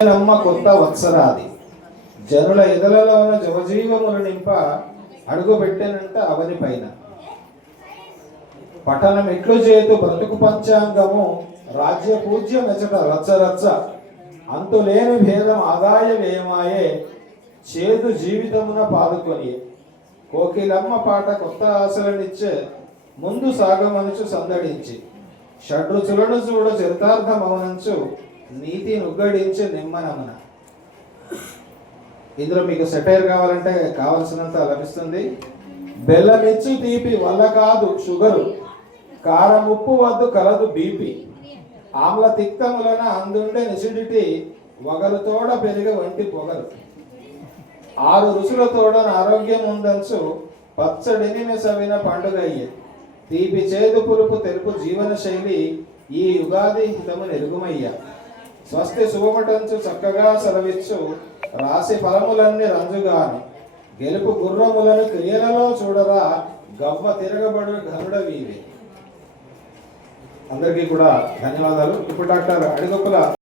అమ్మ కొత్త వత్సరాది. జనుల ఎదలలోన జవజీవములు నింప అడుగు పెట్టానంట అవని పైన. పఠనం ఎట్లు చేతు బ్రతుకు పంచాంగము రాజ్య పూజ్య మెచట రచ్చ రచ్చ. అంతులేని భేదం ఆదాయ వ్యయమాయే చేదు జీవితమున పాదుకొని కోకిలమ్మ పాట కొత్త ఆశలనిచ్చే ముందు సాగమనుచు సందడించి. షడ్రుచులను చూడ చరితార్థమవనంచు నీతి నుగ్గడించి నిమ్మనమన. ఇందులో మీకు సెటైర్ కావాలంటే కావలసినంత లభిస్తుంది. బెల్లమిచ్చు తీపి వల్ల కాదు షుగరు. కారం ఉప్పు వద్దు కలదు బీపీ. ఆమ్ల తిక్తములన అందుండే నిసిడిటీ వగలుతోడ పెరిగ వంటి పొగలు ఆరు రుచులతోడన ఆరోగ్యం ఉందంచు పచ్చడిని మెసవిన పండుగ అయ్యే తీపి చేదు పులుపు తెలుపు జీవన శైలి ఈ యుగాది హితము నెరుగుమయ్యా. స్వస్తి శుభమటంచు చక్కగా సెలవిచ్చు. రాసి ఫలములన్నీ రంజుగాని. గెలుపు గుర్రములను క్రియలలో చూడరా. గవ్వ తిరగబడు ఘనుడ వీవి. అందరికీ కూడా ధన్యవాదాలు. ఇప్పుడు డాక్టర్ అడిగొప్పుల